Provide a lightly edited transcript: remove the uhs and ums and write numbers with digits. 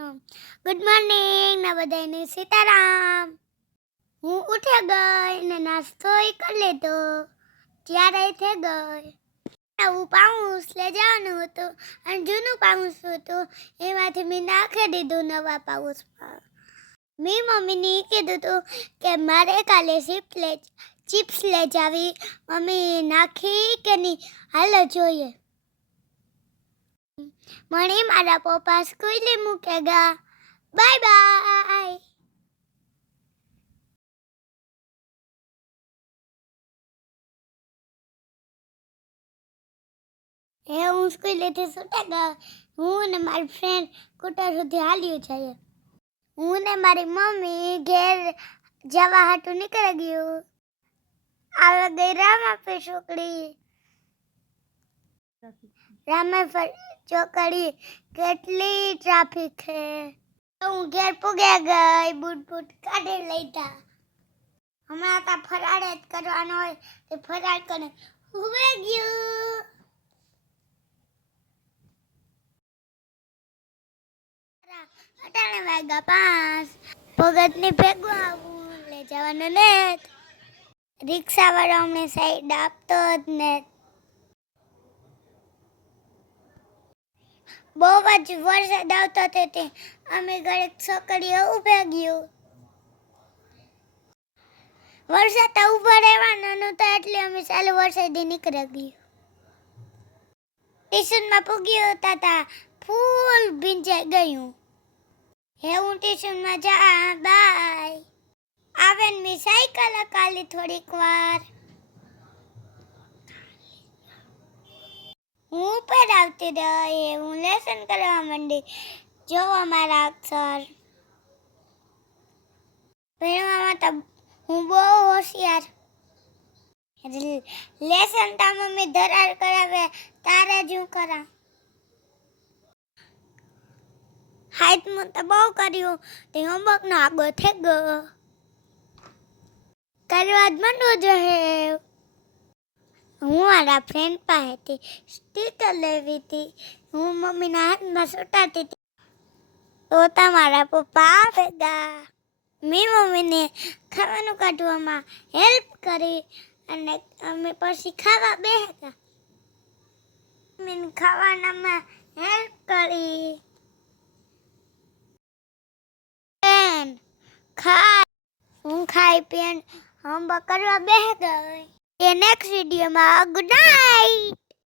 Good morning ને બધાને સીતારામ. હું ઉઠી ગઈ ને નાસ્તો કરી લીધો, ત્યારે થઈ ગઈ. નવું પાઉસ લઈ જવાનું હતું અને જૂનું પાઉસ હતું એમાંથી મેં નાખી દીધું નવા પાઉસમાં. મેં મમ્મીને કીધું હતું કે મારે કાલે ચિપ્સ લઈ જાવી. મમ્મી નાખી કે નહીં હાલો જોઈએ. મને મારા પપ્પા સ્કૂલે મૂકેગા. Bye bye. હું સ્કૂલેથી છૂટા ગયા. હું ને મારી ફ્રેન્ડ સ્કૂટર સુધી હાલ્યું જઈએ. હું ને મારી મમ્મી ઘેર જવા હાટું નીકળી ગયું. આવે ગઈ રામાપીર ચોકડી. રામાપીર ચોકડી કેટલી ટ્રાફિક છે. હું ઘેર પૂગ્યા ગઈ. બૂટ કાઢી લીધા. હમણાં તો ફરાળ જ કરવાનો હોય તે ફરાળ કરે હુવે ગયું. અટાણે વાગ્યા 5. ભગતની ભેગું આવું લઈ જવાનું ને રિક્ષા વાળો અમને સાઈડ આપતો જ ને. બહુ જ વરસાદ આવતો હતો. અમે ઘરે છોકરીઓ ઉભા ગયું. વરસાદ તો ઉભા રહેવાનો નહોતો એટલે અમે ચાલુ વરસાદે નીકળી ગયું. સ્ટેશનમાં પૂગ્યું તા ફૂલ ભીંજાઈ ગયું. હું ટ્યુશનમાં જા બાય. આવે ને મેં સાયકલ કાલી થોડીક વાર. હું ઉપર આવતી રહી. હું લેસન કરવા માંડી. જો અમારા અક્ષર ભણવામાં તો હું બહુ હોશિયાર. લેસન તો મમ્મી ધરાર કરાવે તારે જ હું કરા. હાઈટમાં તો બહુ કર્યું તે હોમવર્ક નો આગો થઈ ગયો. કરવા જ માંડવું જોઈએ. હું મારા ફ્રેન્ડ પાસેથી સ્ટીકર લેવી હતી. હું મમ્મીના હાથમાં સુટાતી હતી તો તમારા પપ્પા આવેગા. મેં મમ્મીને ખાવાનું કાઢવામાં હેલ્પ કરી અને અમે પછી ખાવા બેઠા. મમ્મીને ખાવાનામાં હેલ્પ કરી. હું ખાઈ પીને હોમવર્ક કરવા બેસી ગઈ. નેક્સ્ટ વિડીયોમાં ગુડ નાઇટ.